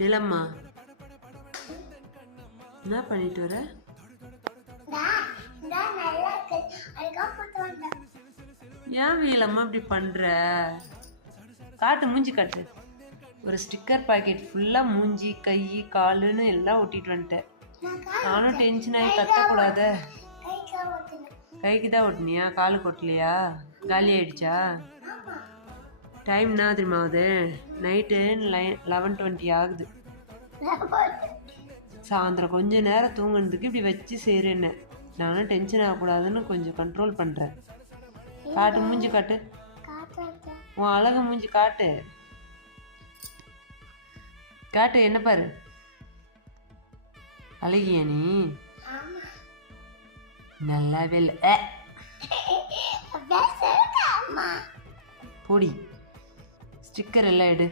நிலம்மா என்ன பண்ணிட்டு வர? ஏன் நீலம்மா இப்படி பண்ற? காட்டு, மூஞ்சி காட்டு. ஒரு ஸ்டிக்கர் பாக்கெட் ஃபுல்லா மூஞ்சி கை காலுன்னு எல்லாம் ஒட்டிட்டு வந்துட்டேன். நானும் டென்ஷன் ஆகி கத்தக்கூடாத. கைக்கு தான் ஒட்டினியா, காலுக்கு ஒட்டலையா? காலி ஆயிடுச்சா? டைம் என்ன தெரியுமா ஆகுது? நைட்டு 11:20 ஆகுது. சாயந்தரம் கொஞ்ச நேரம் தூங்குனதுக்கு இப்படி வச்சு செய்கிறேன்னு. நானும் டென்ஷன் ஆகக்கூடாதுன்னு கொஞ்சம் கண்ட்ரோல் பண்ணுறேன். காட்டு, மூஞ்சி காட்டு. உன் அழகு மூஞ்சி காட்டு. காட்டு, என்ன பாரு? அழகியா நீ? நல்லாவே இல்லை. பொடி ஸ்டிக்கர் எல்லாம் எடு.